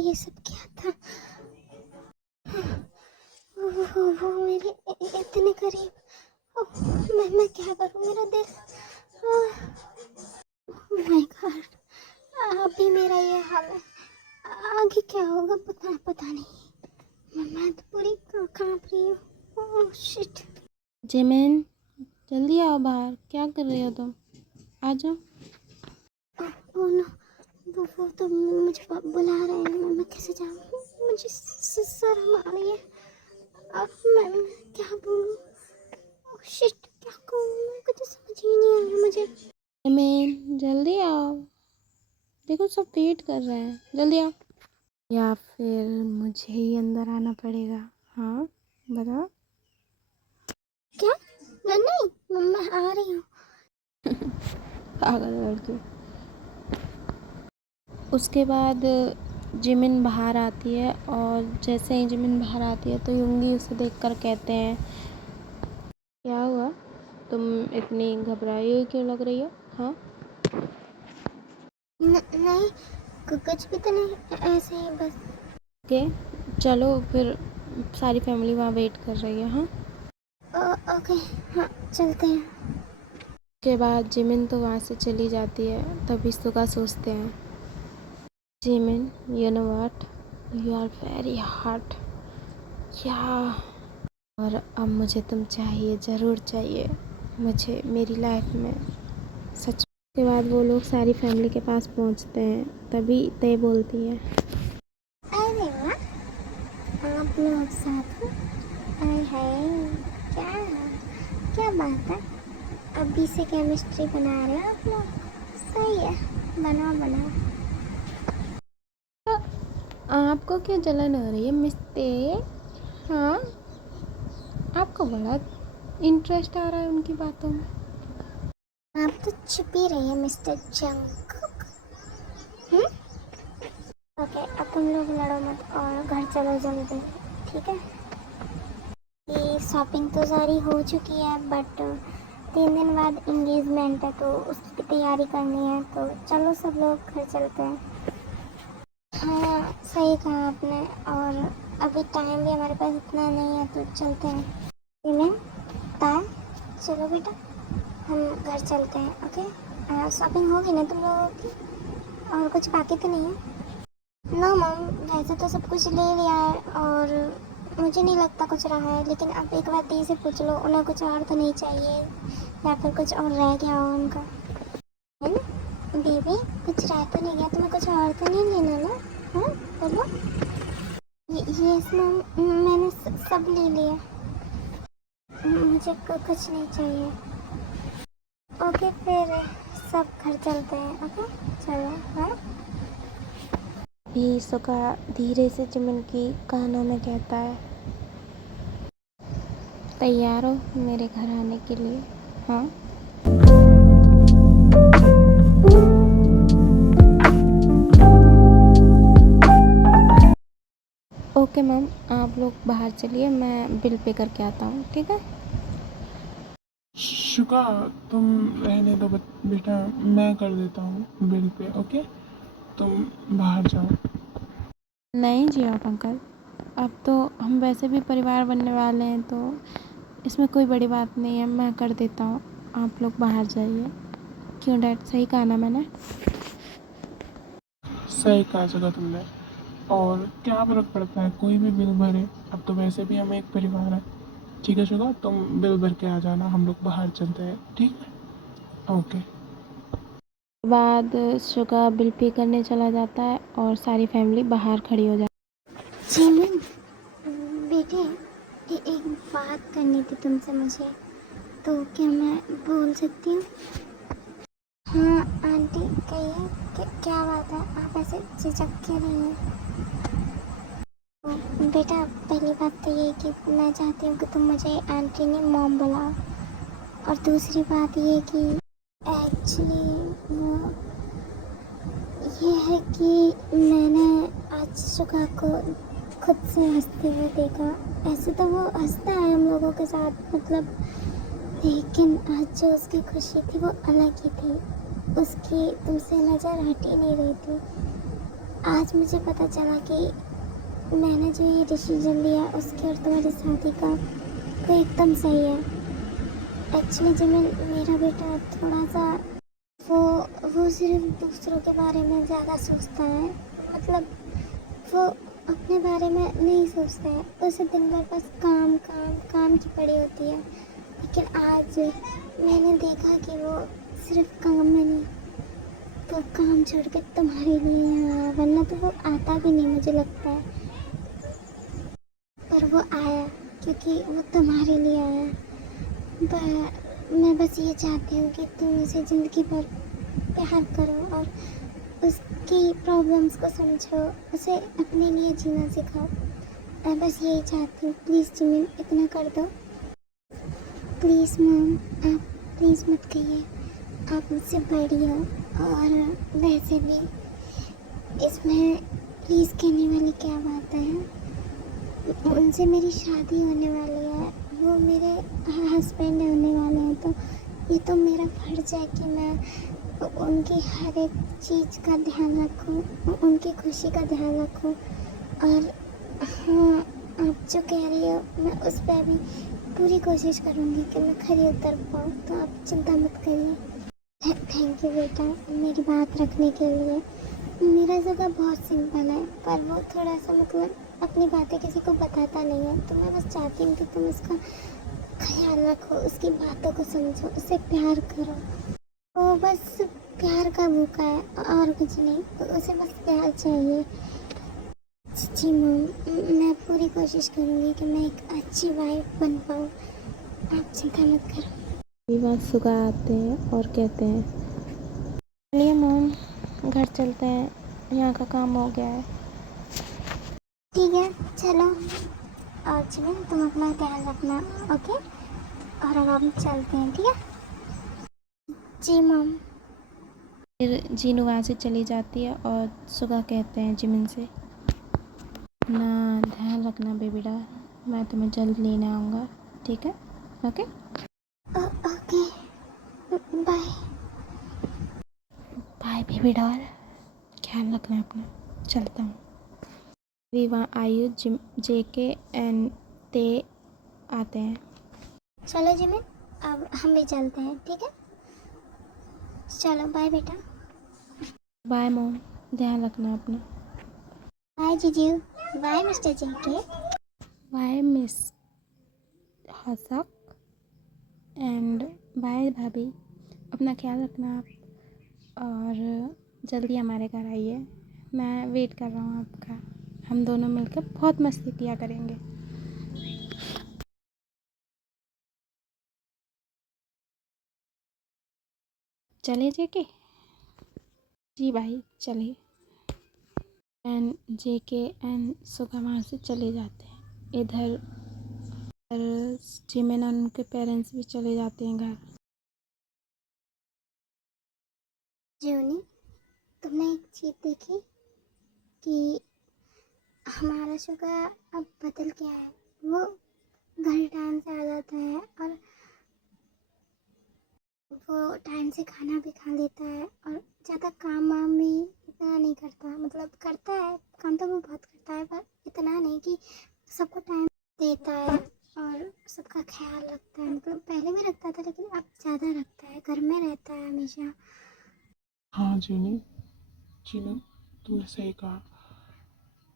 ये सब क्या था? वो मेरे इतने करीब। मैं क्या करूं? मेरा दिल। माय गॉड, अभी मेरा ये हाल है, आगे क्या होगा पता नहीं। मैं तो पूरी कांप रही हूँ। Oh shit. जिमिन, जल्दी आओ बाहर, क्या कर रही हो तुम? आ जाओ। ओह नो, वो तो मुझे बुला रहे हैं। मैं कैसे जाऊँ? मुझे शर्म आ रही है। अब मैं क्या बोलूँ? ओह शिट, क्या कहूँ? मुझे तो समझ ही नहीं आ रहा मुझे। जिमिन, जल्दी आओ, देखो सब वेट कर रहे हैं, जल्दी आओ। या फिर मुझे ही अंदर आना पड़ेगा? हाँ बताओ। क्या? नहीं, मैं आ रही हूँ। पागल लड़की। उसके बाद जिमिन बाहर आती है और जैसे ही जिमिन बाहर आती है तो युंगी उसे देखकर कहते हैं, क्या हुआ, तुम इतनी घबराई हुई क्यों लग रही हो? हाँ नहीं, कुछ भी तो नहीं, ऐसे ही बस। ओके, चलो फिर, सारी फैमिली वहाँ वेट कर रही है। हाँ, ओके, हाँ चलते हैं। उसके बाद जिमिन तो वहाँ से चली जाती है। तभी सुगा सोचते हैं, Jimin you know what, you are very heart. क्या? और अब मुझे तुम चाहिए, ज़रूर चाहिए मुझे मेरी लाइफ में, सच। के बाद वो लोग सारी फैमिली के पास पहुंचते हैं। तभी तय बोलती है, अरे वाह, आप लोग साथ हो? हाय हाय, क्या क्या बात है? अभी से केमिस्ट्री बना रहे हो आप लोग? सही है, बनाओ बनाओ। आपको क्यों जलन हो रही है मिस्टर? हाँ, आपको बड़ा इंटरेस्ट आ रहा है उनकी बातों में। आप तो चुप ही रहिए मिस्टर जंगकुक। ओके, अब तुम लोग लड़ो मत और घर चलो जल्दी, ठीक है? ये शॉपिंग तो सारी हो चुकी है, बट 3 दिन बाद इंगेजमेंट है तो उसकी तैयारी करनी है, तो चलो सब लोग घर चलते हैं। हाँ सही कहा आपने, और अभी टाइम भी हमारे पास इतना नहीं है, तो चलते हैं। इन्हें तार, चलो बेटा, हम घर चलते हैं। ओके, शॉपिंग होगी ना तुम लोगों की? और कुछ बाकी तो नहीं है? नो मम, वैसे तो सब कुछ ले लिया है और मुझे नहीं लगता कुछ रहा है, लेकिन आप एक बार दी से पूछ लो, उन्हें कुछ और तो नहीं चाहिए या फिर कुछ और रह गया हो उनका, है ना? बेबी, कुछ रह तो नहीं गया? तुम्हें कुछ और तो नहीं लेना ना? हाँ बोलो। ये मम, मैंने सब ले लिया, मुझे कुछ नहीं चाहिए। ओके फिर सब घर चलते हैं। ओके चलो। हाँ भी सुगा धीरे से जिमिन की कानों में कहता है, तैयार हो मेरे घर आने के लिए? हाँ। ओके मैम, आप लोग बाहर चलिए, मैं बिल पे करके आता हूँ, ठीक है? शुका, तुम रहने दो बेटा, मैं कर देता हूँ बिल पे। ओके, तुम बाहर जाओ। नहीं जी आप अंकल, अब तो हम वैसे भी परिवार बनने वाले हैं, तो इसमें कोई बड़ी बात नहीं है, मैं कर देता हूँ, आप लोग बाहर जाइए। क्यों डैड, सही कहा ना मैंने? सही कहा शुका तुमने। और क्या फ़र्क पड़ता है, कोई भी बिल भरे, अब तो वैसे भी हम एक परिवार है। ठीक है शुका, तुम बिल भर के आ जाना, हम लोग बाहर चलते हैं, ठीक है? ओके। बाद शुगा बिल पे करने चला जाता है और सारी फैमिली बाहर खड़ी हो जाती जिमिन, बेटे, एक बात करनी थी तुमसे मुझे, तो क्या मैं बोल सकती हूँ? हाँ आंटी, कहिए, क्या बात है? आप ऐसे झिझक क्यों रही हैं? बेटा, पहली बात तो ये कि मैं चाहती हूँ कि तुम मुझे आंटी ने मॉम बुलाओ, और दूसरी बात ये कि एक्चुअली वो ये है कि मैंने आज सुगा को खुद से हंसते हुए देखा। ऐसे तो वो हंसता है हम लोगों के साथ, मतलब, लेकिन आज जो उसकी खुशी थी वो अलग ही थी। उसकी तुमसे नज़र हट ही नहीं रही थी। आज मुझे पता चला कि मैंने जो ये डिसीजन लिया उसकी और तुम्हारी शादी का वो एकदम सही है। एक्चुअली जिमिन, मेरा बेटा थोड़ा सा वो सिर्फ दूसरों के बारे में ज़्यादा सोचता है। मतलब वो अपने बारे में नहीं सोचता है, उसे दिन भर बस काम काम काम की पड़ी होती है। लेकिन आज मैंने देखा कि वो सिर्फ काम में नहीं, तो काम छोड़ के तुम्हारे लिए यहाँ आया, वरना तो वो आता भी नहीं मुझे लगता है। पर वो आया क्योंकि वो तुम्हारे लिए आया। मैं बस ये चाहती हूँ कि तुम उसे ज़िंदगी भर प्यार करो और उसकी प्रॉब्लम्स को समझो, उसे अपने लिए जीना सिखाओ। मैं बस यही चाहती हूँ। प्लीज़ जिमिन, इतना कर दो। प्लीज़ मॉम, आप प्लीज़ मत कहिए, आप मुझसे बड़ी हो। और वैसे भी इसमें प्लीज़ कहने वाली क्या बात है। उनसे मेरी शादी होने वाली है, वो मेरे हस्बैंड होने वाले हैं, तो ये तो मेरा फर्ज है कि मैं उनकी हर एक चीज़ का ध्यान रखूं, उनकी खुशी का ध्यान रखूं। और हाँ, आप जो कह रही हो मैं उस पर भी पूरी कोशिश करूंगी कि मैं खरी उतर पाऊँ, तो आप चिंता मत करिए। थैंक यू बेटा, मेरी बात रखने के लिए। मेरा जगह बहुत सिंपल है, पर वो थोड़ा सा मतलब अपनी बातें किसी को बताता नहीं है, तो मैं बस चाहती हूँ कि तुम उसका ख्याल रखो, उसकी बातों को समझो, उसे प्यार करो। वो बस प्यार का भूखा है और कुछ नहीं, तो उसे बस प्यार चाहिए। जी मॉम, मैं पूरी कोशिश करूँगी कि मैं एक अच्छी वाइफ बन पाऊँ, आप चिंता मत करो। विवाह सुगा आते हैं और कहते हैं, चलिए मॉम घर चलते हैं, यहाँ का काम हो गया है। ठीक है, चलो। और चलो, तुम अपना ध्यान रखना, ओके। और अब हम चलते हैं, ठीक है। जी मॉम। फिर जीनू वहाँ से चली जाती है और सुगा कहते हैं जिमिन से, अपना ध्यान रखना बेबीडा, मैं तुम्हें जल्द लेने आऊँगा, ठीक है? Okay okay, bye. Bye baby doll, ख्याल रखना अपना, चलता हूँ। अभी वहाँ आयु जेके एंड ते आते हैं। चलो जिमिन, अब हम भी चलते हैं, ठीक है। चलो बाय बेटा। बाय मॉम, ध्यान रखना अपना। बाय जीजू, bye mister JK. Bye miss हसक एंड बाय भाभी, अपना ख्याल रखना आप, और जल्दी हमारे घर आइए, मैं वेट कर रहा हूँ आपका, हम दोनों मिलकर बहुत मस्ती किया करेंगे। चले जेके? जी भाई चलिए। एंड जेके एंड सुगा वहाँ से चले जाते हैं। इधर जिमिन और उनके पेरेंट्स भी चले जाते हैं घर। जियोनी, तुमने एक चीज़ देखी कि हमारा शुगर अब बदल गया है। वो घर टाइम से आ जाता है और वो टाइम से खाना भी खा लेता है, और ज़्यादा काम वाम भी इतना नहीं करता। मतलब करता है काम, तो वो बहुत करता है, पर इतना नहीं कि सबको टाइम देता है और सबका ख्याल रखता है। मतलब पहले भी रखता था, लेकिन अब ज़्यादा रखता है, घर में रहता है हमेशा। हाँ जीनू, तुमने सही कहा,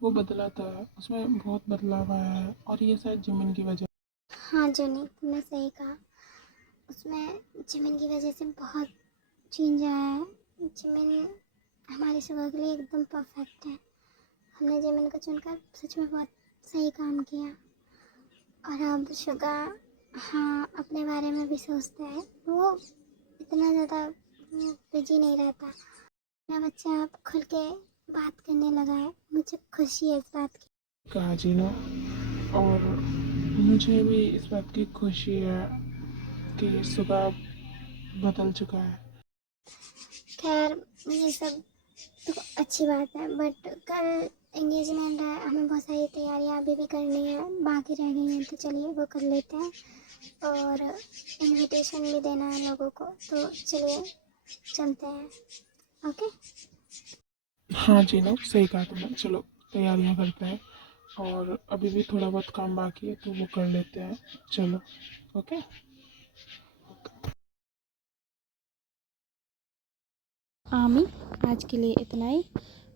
वो बदला था, उसमें बहुत बदलाव आया है, और ये शायद जिमिन की वजह। हाँ जनी, तुमने सही कहा, उसमें जिमिन की वजह से बहुत चेंज आया है। जिमिन हमारे सुबह के लिए एकदम परफेक्ट है। हमने जिमिन को चुनकर सच में बहुत सही काम किया। और अब शुगा हाँ अपने बारे में भी सोचता है, वो इतना ज़्यादा बिजी नहीं रहता। मेरा बच्चा अब खुल के बात करने लगा है, मुझे खुशी है इस बात की। कहा जीनू, और मुझे भी इस बात की खुशी है कि सुबह बदल चुका है। खैर ये सब तो अच्छी बात है, बट कल एंगेजमेंट है, हमें बहुत सारी तैयारियां अभी भी करनी है, बाकी रह गई हैं, तो चलिए वो कर लेते हैं। और इनविटेशन भी देना है लोगों को, तो चलिए चलते हैं। ओके। हाँ जीनू, सही कहा तुमने। चलो तैयारियां करते हैं, और अभी भी थोड़ा बहुत काम बाकी है तो वो कर लेते हैं। चलो। ओके। आमी, आज के लिए इतना ही,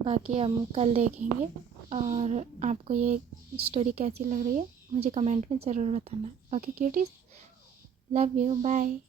बाकी हम कल देखेंगे। और आपको ये स्टोरी कैसी लग रही है मुझे कमेंट में ज़रूर बताना। Okay cuties, love you, bye.